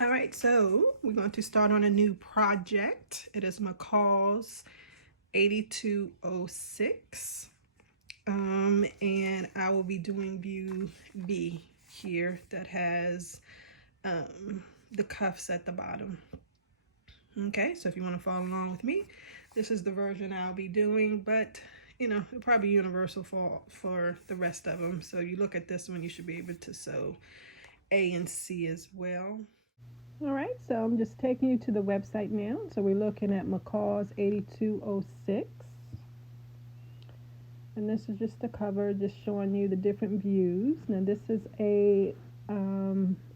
All right, so we're going to start on a new project. It is McCall's 8206. And I will be doing view B here that has the cuffs at the bottom. Okay, so if you want to follow along with me, this is the version I'll be doing, but you know, it'll probably be universal for the rest of them. So you look at this one, you should be able to sew A and C as well. All right, so I'm just taking you to the website now. So we're looking at McCall's 8206. And this is just the cover, just showing you the different views. Now this is a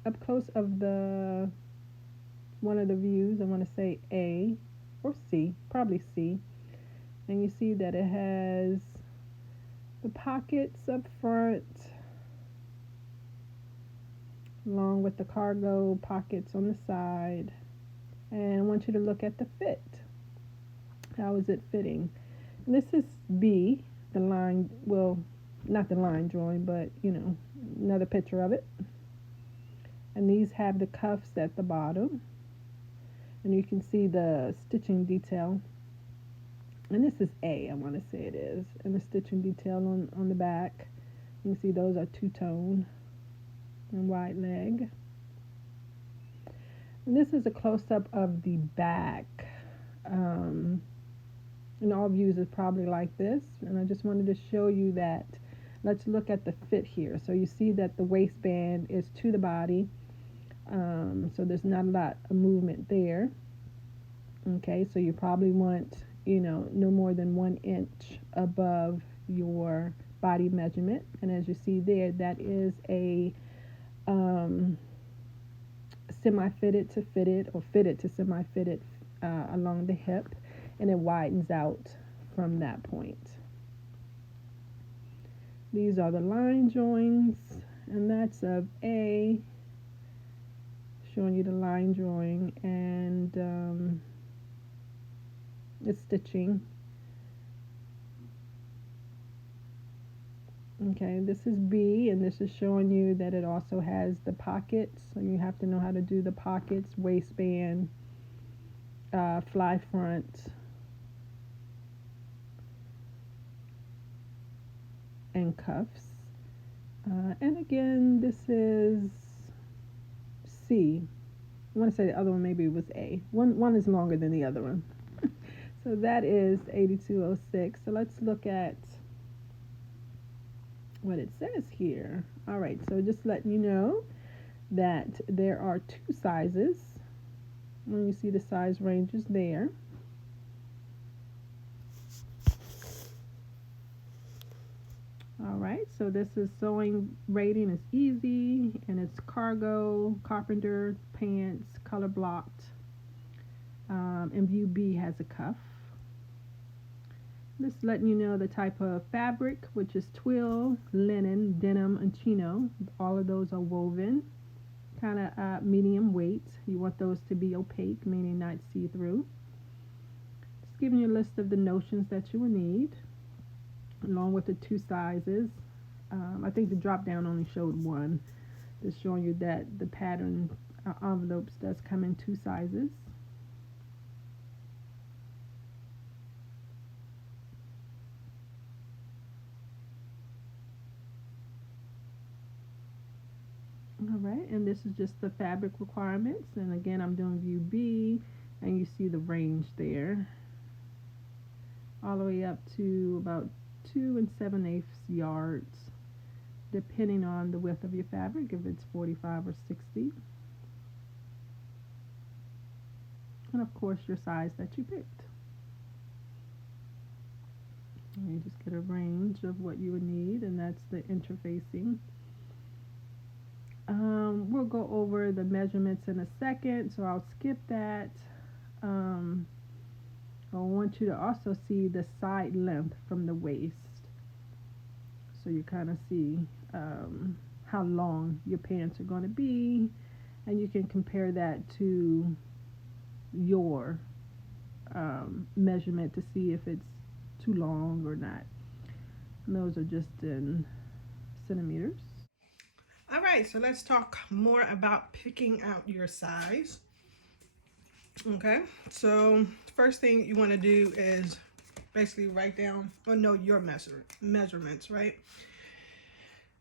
up close of the one of the views. I want to say A or C, probably C. And you see that it has the pockets up front, along with the cargo pockets on the side. And I want you to look at the fit. How is it fitting? And this is B, the line, well, not the line drawing, but you know, another picture of it. And these have the cuffs at the bottom. And you can see the stitching detail. And this is A, I want to say it is. And the stitching detail on the back. You can see those are two-tone and wide leg. And this is a close-up of the back. And all views is probably like this. And I just wanted to show you that. Let's look at the fit here. So you see that the waistband is to the body. So there's not a lot of movement there. Okay, so you probably want, you know, no more than 1 inch above your body measurement. And as you see there, that is a semi-fitted to fitted or fitted to semi-fitted along the hip, and it widens out from that point. These are the line joins, and that's of A, showing you the line drawing and the stitching. Okay, this is B, and this is showing you that it also has the pockets, so you have to know how to do the pockets, waistband, fly front, and cuffs. And again, this is C. I want to say the other one maybe was A. One is longer than the other one. So that is 8206. So let's look at what it says here. All right, so just letting you know that there are 2 sizes. When you see the size ranges there. All right, so this is sewing rating is easy, and it's cargo, carpenter, pants, color blocked. And view B has a cuff. This is letting you know the type of fabric, which is twill, linen, denim, and chino. All of those are woven, kind of medium weight. You want those to be opaque, meaning not see-through. Just giving you a list of the notions that you will need, along with the 2 sizes. I think the drop down only showed 1. Just showing you that the pattern envelopes does come in 2 sizes. All right, and this is just the fabric requirements. And again, I'm doing view B, and you see the range there, all the way up to about 2 7/8 yards, depending on the width of your fabric, if it's 45 or 60. And of course, your size that you picked. And you just get a range of what you would need, and that's the interfacing. We'll go over the measurements in a second, so I'll skip that. I want you to also see the side length from the waist, so you kind of see how long your pants are going to be, and you can compare that to your measurement to see if it's too long or not. And those are just in centimeters. All right, so let's talk more about picking out your size. Okay, so first thing you want to do is basically write down or know your measurements, right?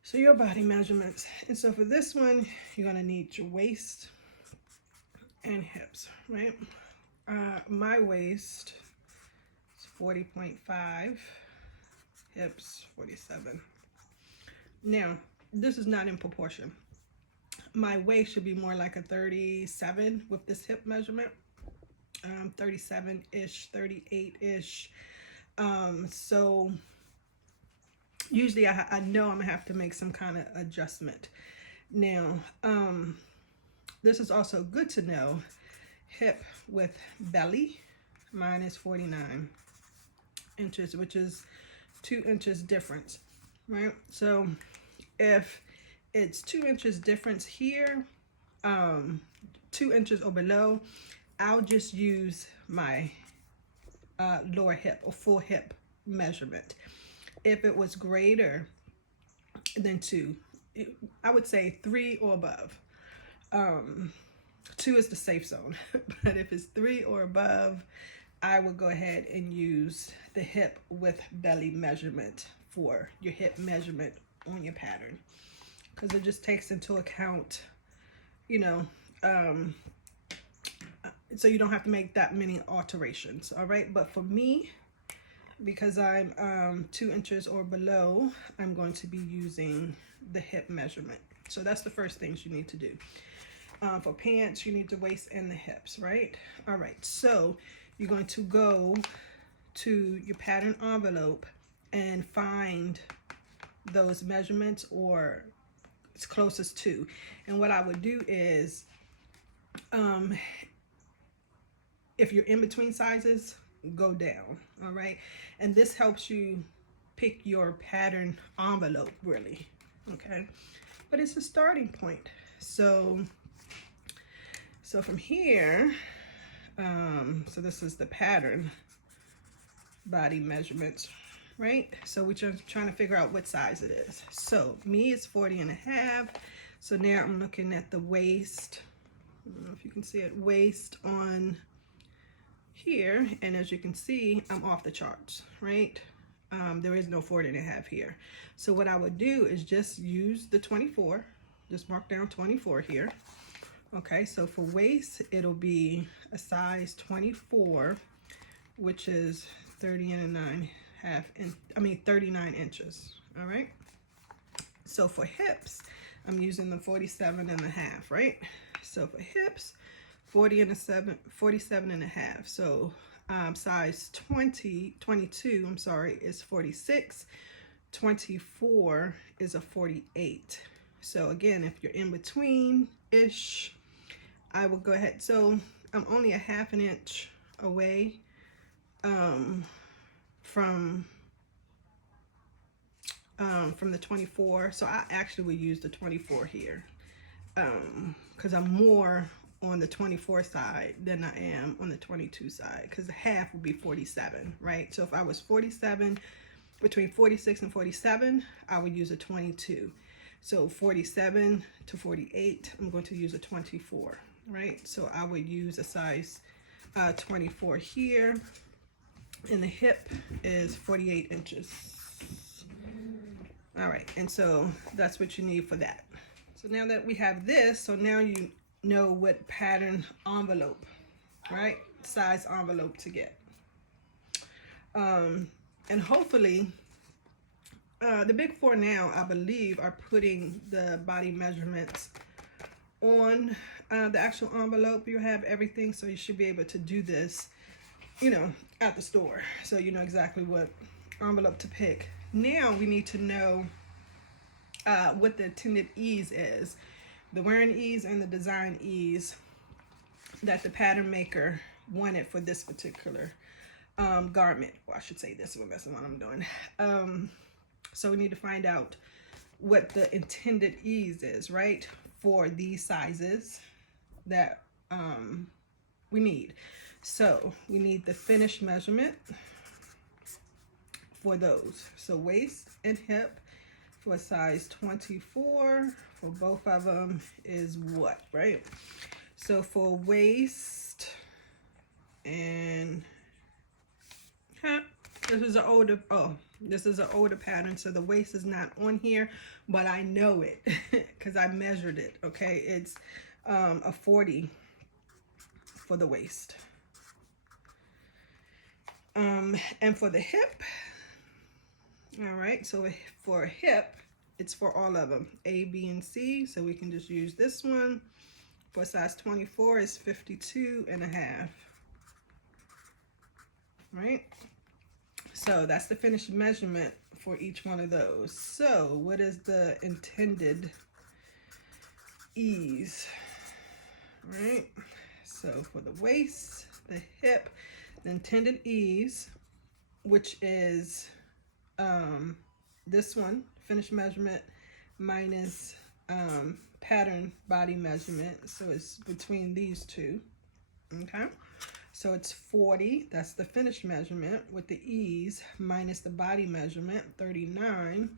So your body measurements. And so for this one, you're going to need your waist and hips, right? My waist is 40.5, hips 47. Now, this is not in proportion. My waist should be more like a 37 with this hip measurement. 37-ish, 38-ish. So usually I know I'm gonna have to make some kind of adjustment. Now, this is also good to know. Hip with belly, mine is 49 inches, which is 2 inches difference, right? So if it's 2 inches difference here, 2 inches or below, I'll just use my lower hip or full hip measurement. If it was greater than 2, I would say 3 or above. 2 is the safe zone, but if it's 3 or above, I would go ahead and use the hip with belly measurement for your hip measurement on your pattern, because it just takes into account, you know, so you don't have to make that many alterations. All right, but for me, because I'm 2 inches or below, I'm going to be using the hip measurement. So that's the first things you need to do. For pants, you need the waist and the hips, right? All right, so you're going to go to your pattern envelope and find those measurements or it's closest to. And what I would do is, if you're in between sizes, go down, all right? And this helps you pick your pattern envelope, really, okay? But it's a starting point. So from here, so this is the pattern body measurements, right? So we're just trying to figure out what size it is. So me is 40.5. So now I'm looking at the waist. I don't know if you can see it, waist on here, and as you can see, I'm off the charts, right? There is no 40.5 here. So what I would do is just use the 24, just mark down 24 here. Okay, so for waist, it'll be a size 24, which is 39 inches, all right? So for hips, I'm using the 47.5, right? So for hips, 47.5. So size 22, I'm sorry, is 46. 24 is a 48. So again, if you're in between-ish, I will go ahead. So I'm only a half an inch away from the 24. So I actually would use the 24 here because I'm more on the 24 side than I am on the 22 side, because the half would be 47, right? So if I was 47, between 46 and 47, I would use a 22. So 47 to 48, I'm going to use a 24, right? So I would use a size 24 here, and the hip is 48 inches. All right, and so that's what you need for that. So now that we have this, so now you know what pattern envelope, right? Size envelope to get. And hopefully, the big four now, I believe, are putting the body measurements on the actual envelope. You have everything, so you should be able to do this, you know, at the store. So you know exactly what envelope to pick. Now we need to know what the intended ease is. The wearing ease and the design ease that the pattern maker wanted for this particular garment. Well, I should say this one, that's the one I'm doing. So we need to find out what the intended ease is, right, for these sizes that we need. So we need the finished measurement for those. So waist and hip, for size 24 for both of them is what, right? So for waist, and this is an older, this is an older pattern, so the waist is not on here, but I know it because I measured it. Okay, it's a 40 for the waist. And for the hip, all right, so for hip, it's for all of them, A, B, and C, so we can just use this one. For size 24 is 52.5, right? So that's the finished measurement for each one of those. So what is the intended ease, right? So for the waist, the hip, the intended ease, which is this one, finished measurement minus pattern body measurement. So it's between these two, okay? So it's 40, that's the finished measurement, with the ease minus the body measurement, 39.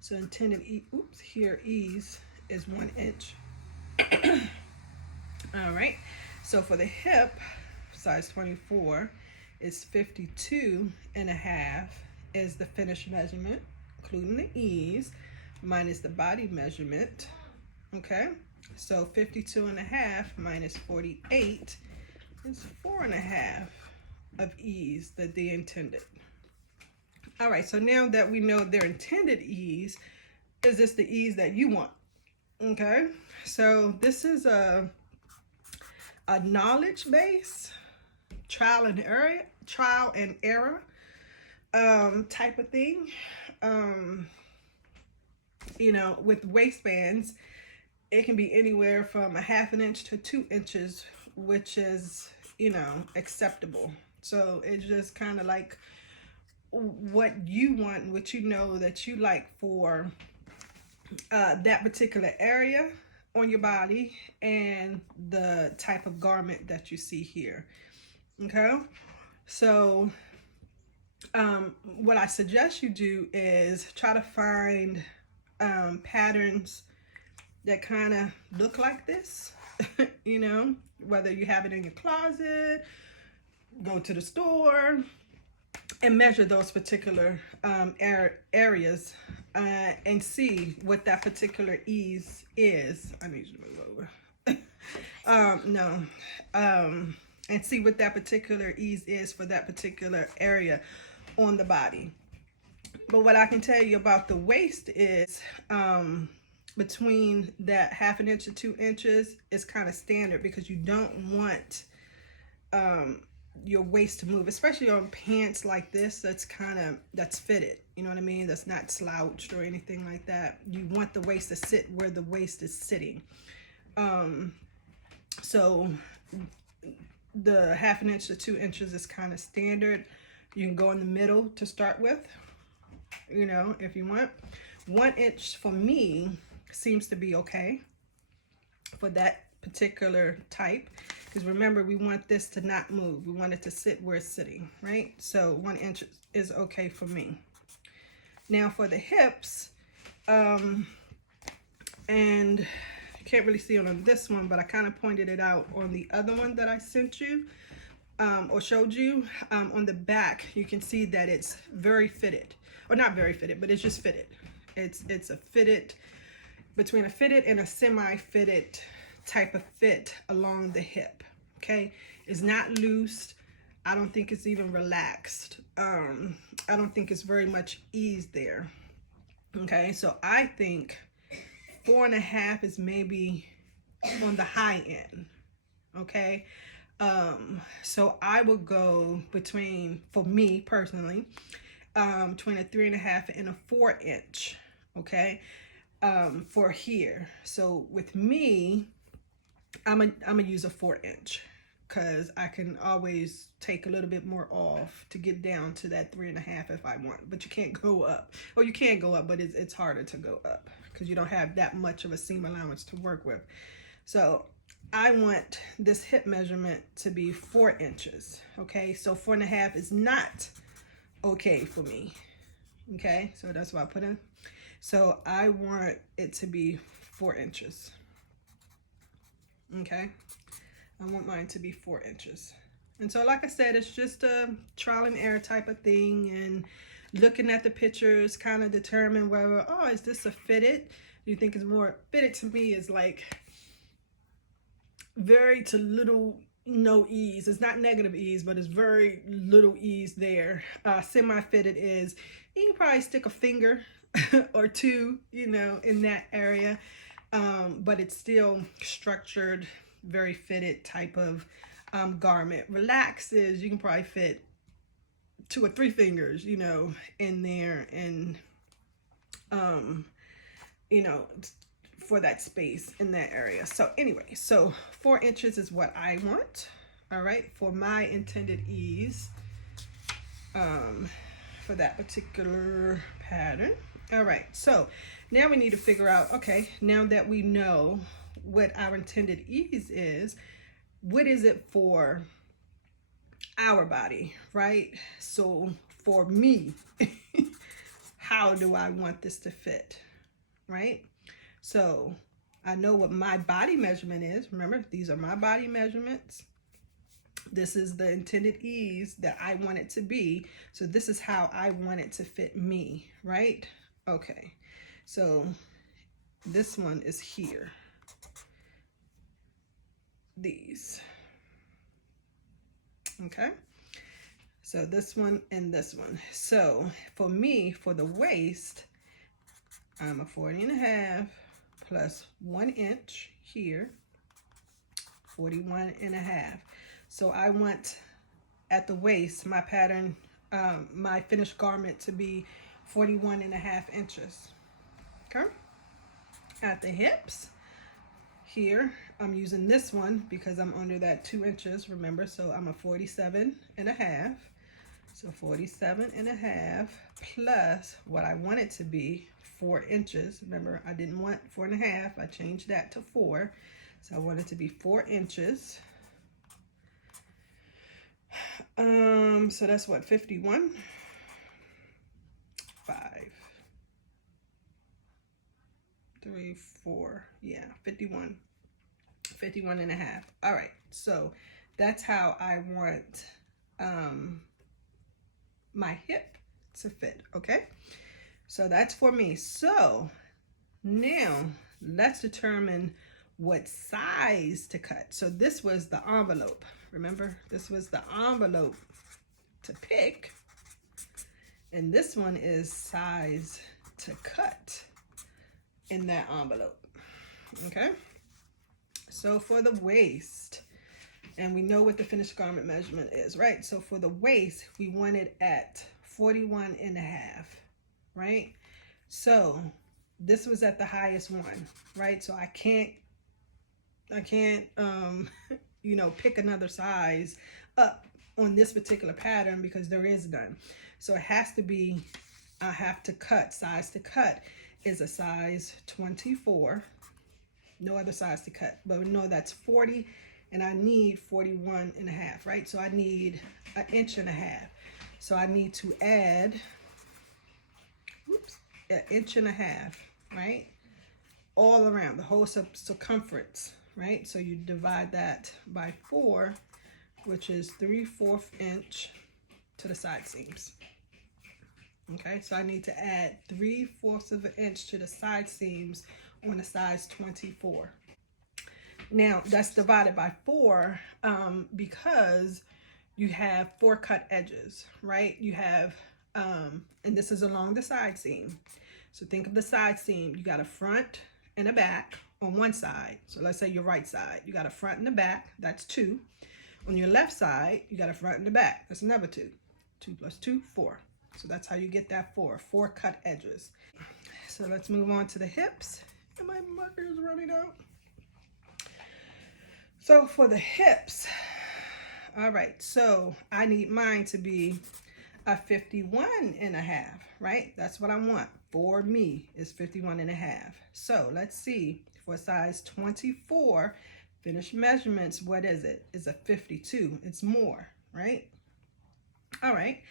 So intended here ease is 1 inch. All right, so for the hip, size 24, is 52.5 is the finished measurement, including the ease, minus the body measurement, okay? So 52.5 minus 48 is 4.5 of ease that they intended. All right, so now that we know their intended ease, is this the ease that you want? Okay, so this is a knowledge base, trial and error type of thing. You know, with waistbands, it can be anywhere from 1/2 inch to 2 inches, which is, you know, acceptable. So it's just kind of like what you want, what you know that you like for that particular area on your body and the type of garment that you see here. Okay, so what I suggest you do is try to find patterns that kind of look like this. You know, whether you have it in your closet, go to the store and measure those particular areas and see what that particular ease is. I need you to move over. And see what that particular ease is for that particular area on the body. But what I can tell you about the waist is between that 1/2 inch to 2 inches is kind of standard, because you don't want your waist to move, especially on pants like this that's fitted, you know what I mean, that's not slouched or anything like that. You want the waist to sit where the waist is sitting. So the 1/2 inch to 2 inches is kind of standard. You can go in the middle to start with, you know, if you want. 1 inch for me seems to be okay for that particular type, because remember, we want this to not move. We want it to sit where it's sitting, right? So 1 inch is okay for me. Now for the hips, and you can't really see it on this one, but I kind of pointed it out on the other one that I sent you or showed you. On the back, you can see that it's very fitted, or not very fitted, but it's just fitted. It's a fitted, between a fitted and a semi-fitted type of fit along the hip. Okay, it's not loose. I don't think it's even relaxed. I don't think it's very much ease there. Okay, so I think 4.5 is maybe on the high end. Okay, so I would go between, for me personally, between a 3.5 and a 4 inch. Okay, for here. So with me, I'm gonna use a 4 inch, because I can always take a little bit more off to get down to that 3.5 if I want. But you can't go up. Well, you can go up, but it's harder to go up because you don't have that much of a seam allowance to work with. So I want this hip measurement to be 4 inches. Okay, so 4.5 is not okay for me. Okay, so that's what I put in. So I want it to be 4 inches. Okay, I want mine to be 4 inches. And so like I said, it's just a trial and error type of thing, and looking at the pictures kind of determine whether, oh, is this a fitted? Do you think it's more fitted? To me is like very to little no ease. It's not negative ease, but it's very little ease there. Semi-fitted is, you can probably stick a finger or two, you know, in that area, but it's still structured, very fitted type of garment. Relax is, you can probably fit 2 or 3 fingers, you know, in there, and you know, for that space in that area. So anyway, so 4 inches is what I want, all right, for my intended ease, for that particular pattern. All right, so now we need to figure out, okay, now that we know what our intended ease is, what is it for our body, right? So for me, how do I want this to fit, right? So I know what my body measurement is. Remember, these are my body measurements. This is the intended ease that I want it to be. So this is how I want it to fit me, right? Okay, so this one is here. These. Okay, so this one and this one. So for me, for the waist, I'm a 40.5 plus 1 inch here, 41.5. So I want at the waist, my pattern, my finished garment to be 41.5 inches. Okay, at the hips here, I'm using this one because I'm under that 2 inches, remember, so I'm a 47.5. So 47.5 plus what I want it to be, 4 inches. Remember, I didn't want 4.5. I changed that to 4. So I want it to be 4 inches. So that's what, 51? 5, 3, 4, yeah, 51. 51.5. All right, so that's how I want my hip to fit. Okay, so that's for me. So now let's determine what size to cut. So this was the envelope. Remember, this was the envelope to pick, and this one is size to cut in that envelope. Okay, so for the waist, and we know what the finished garment measurement is, right? So for the waist, we want it at 41.5, right? So this was at the highest one, right? So I can't you know, pick another size up on this particular pattern because there is none. So it has to be, I have to cut, size to cut is a size 24. No other size to cut, but we know that's 40, and I need 41.5, right? So I need 1.5 inches. So I need to add, oops, 1.5 inches, right? All around the whole circumference, right? So you divide that by 4, which is 3/4 inch to the side seams. Okay, so I need to add 3/4 of an inch to the side seams on a size 24. Now that's divided by 4 because you have 4 cut edges, right? You have, and this is along the side seam. So think of the side seam. You got a front and a back on one side. So let's say your right side, you got a front and a back, that's 2. On your left side, you got a front and a back, that's another 2. 2 plus 2, 4. So that's how you get that 4 cut edges. So let's move on to the hips. And my marker is running out. So for the hips, all right, so I need mine to be a 51.5, right? That's what I want for me, is 51.5. So let's see, for size 24, finished measurements, what is it? It's a 52. It's more, right? All right.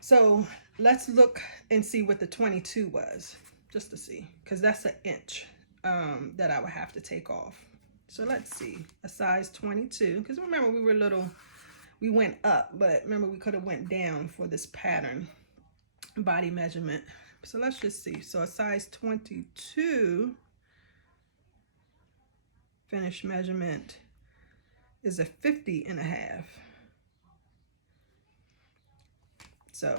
So let's look and see what the 22 was. just to see, because that's an inch that I would have to take off. So let's see, a size 22, because remember we were little, we went up, but remember we could have went down for this pattern body measurement. So let's just see. So a size 22 finished measurement is a 50.5. So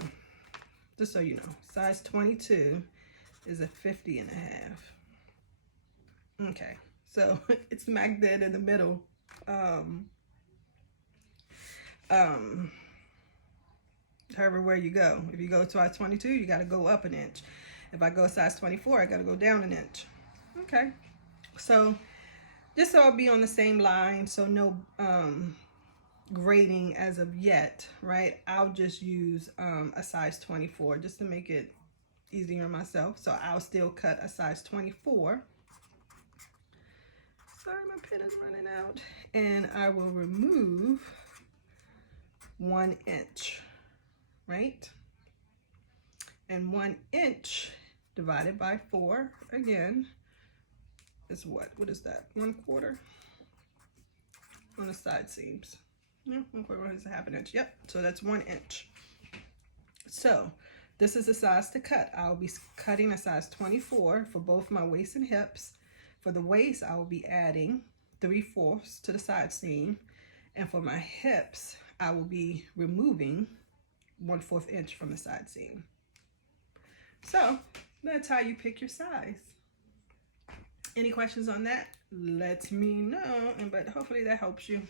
just so you know, size 22 is a 50.5. Okay, so it's smack dead in the middle. However where you go. If you go size 22, you got to go up an inch. If I go size 24, I got to go down an inch. Okay, so just so I'll be on the same line, so no grading as of yet, right? I'll just use a size 24 just to make it easier on myself. So I'll still cut a size 24. Sorry, my pen is running out. And I will remove 1 inch, right? And 1 inch divided by 4, again, is what? What is that? 1/4 on the side seams. Yeah, 1/4 is a ½ inch. Yep, so that's 1 inch. So this is the size to cut. I'll be cutting a size 24 for both my waist and hips. For the waist, I will be adding 3/4 to the side seam. And for my hips, I will be removing 1/4 inch from the side seam. So that's how you pick your size. Any questions on that? Let me know, but hopefully that helps you.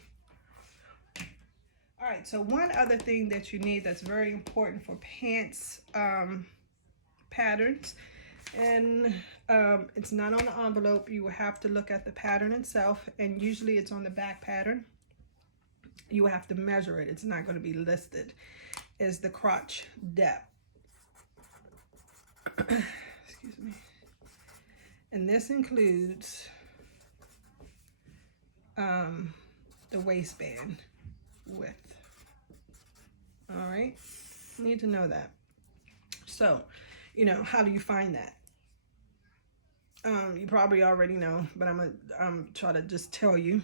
All right, so one other thing that you need that's very important for pants patterns, and it's not on the envelope. You will have to look at the pattern itself, and usually it's on the back pattern. You will have to measure it. It's not going to be listed. Is the crotch depth. Excuse me. And this includes the waistband width. All right, need to know that. So, you know, how do you find that? You probably already know, but I'm gonna try to just tell you.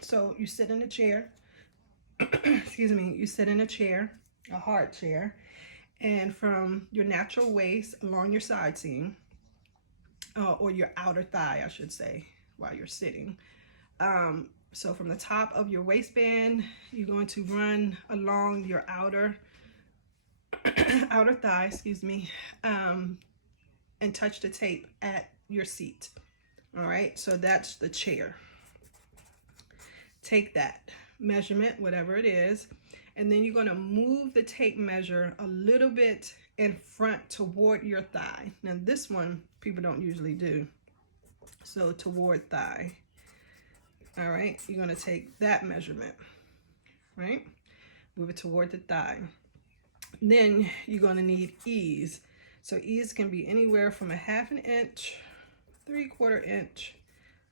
So you sit in a chair. Excuse me. You sit in a chair, a hard chair, and from your natural waist along your side seam, or your outer thigh, I should say, while you're sitting. So from the top of your waistband, you're going to run along your outer thigh, excuse me, and touch the tape at your seat. All right, so that's the chair. Take that measurement, whatever it is, and then you're going to move the tape measure a little bit in front toward your thigh. Now this one people don't usually do. So toward thigh. All right, you're going to take that measurement, right? Move it toward the thigh. Then you're going to need ease. So ease can be anywhere from a ½ inch, 3/4 inch.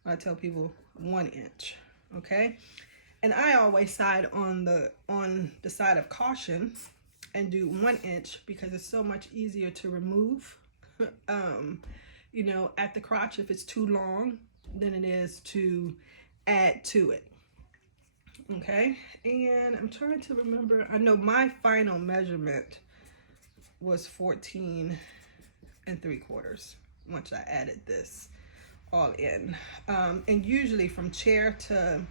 I tell people 1 inch, okay? And I always side on the side of caution and do 1 inch because it's so much easier to remove, you know, at the crotch if it's too long than it is to add to it. Okay, and I'm trying to remember. I know my final measurement was 14 3/4 once I added this all in. And usually from chair to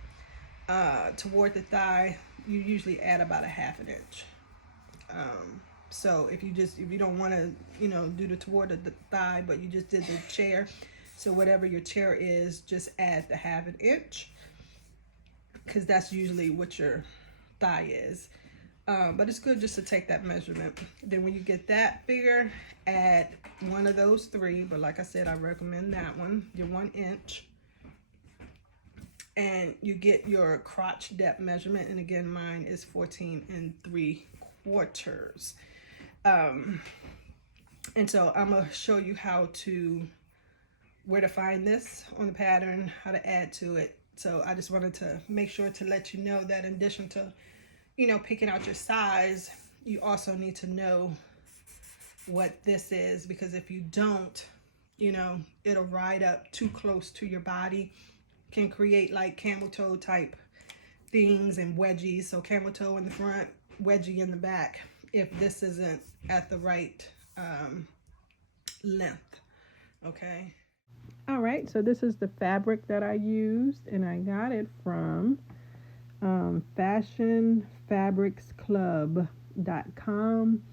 toward the thigh, you usually add about a ½ inch. So if you don't want to, you know, do the toward the thigh, but you just did the chair, so whatever your chair is, just add the ½ inch, because that's usually what your thigh is. But it's good just to take that measurement. Then when you get that figure, add one of those 3, but like I said, I recommend that one, your 1 inch. And you get your crotch depth measurement, and again, mine is 14 3/4. And so I'm gonna show you where to find this on the pattern, how to add to it. So I just wanted to make sure to let you know that in addition to, you know, picking out your size, you also need to know what this is, because if you don't, you know, it'll ride up too close to your body, can create like camel toe type things and wedgies. So camel toe in the front, wedgie in the back, if this isn't at the right length. Okay. All right, so this is the fabric that I used, and I got it from fashionfabricsclub.com,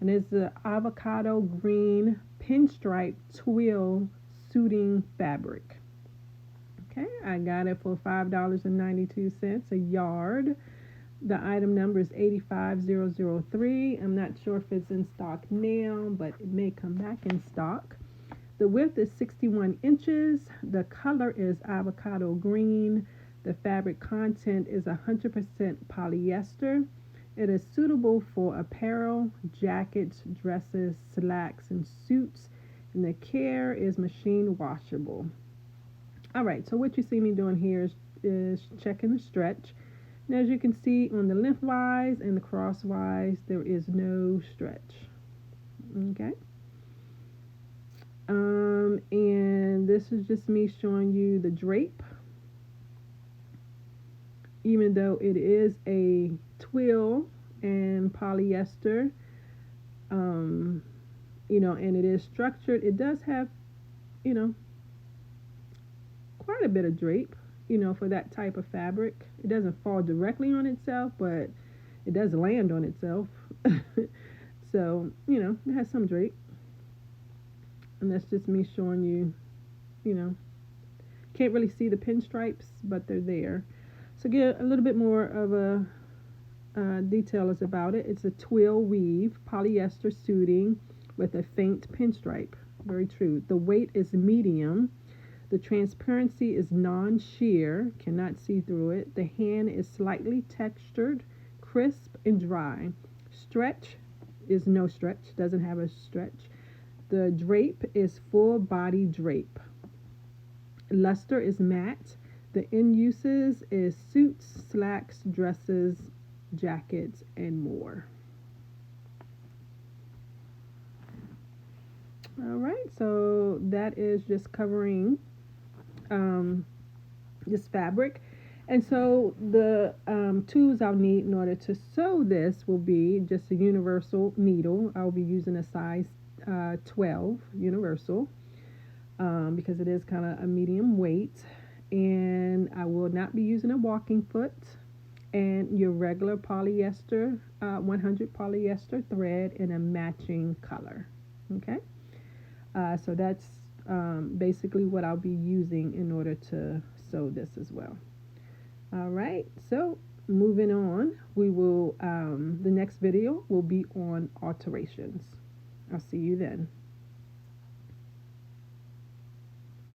and it's the avocado green pinstripe twill suiting fabric. Okay, I got it for $5.92 a yard. The item number is 85003. I'm not sure if it's in stock now, but it may come back in stock. The width is 61 inches. The color is avocado green. The fabric content is 100% polyester. It is suitable for apparel, jackets, dresses, slacks, and suits. And the care is machine washable. All right, so what you see me doing here is checking the stretch. And as you can see on the lengthwise and the crosswise, there is no stretch. Okay. And this is just me showing you the drape. Even though it is a twill and polyester, you know, and it is structured, it does have, you know, quite a bit of drape, you know, for that type of fabric. It doesn't fall directly on itself, but it does land on itself. So, you know, it has some drape. And that's just me showing you, you know, can't really see the pinstripes, but they're there. So get a little bit more of a details about it. It's a twill weave, polyester suiting with a faint pinstripe. Very true. The weight is medium. The transparency is non-sheer, cannot see through it. The hand is slightly textured, crisp, and dry. Stretch is no stretch, doesn't have a stretch. The drape is full body drape. Luster is matte. The end uses is suits, slacks, dresses, jackets, and more. All right, so that is just covering this fabric. And so the tools I'll need in order to sew this will be just a universal needle. I'll be using a size 12 universal because it is kind of a medium weight. And I will not be using a walking foot, and your regular polyester 100 polyester thread in a matching color. Okay, so that's basically what I'll be using in order to sew this as well. All right, so moving on, we will the next video will be on alterations. I'll see you then.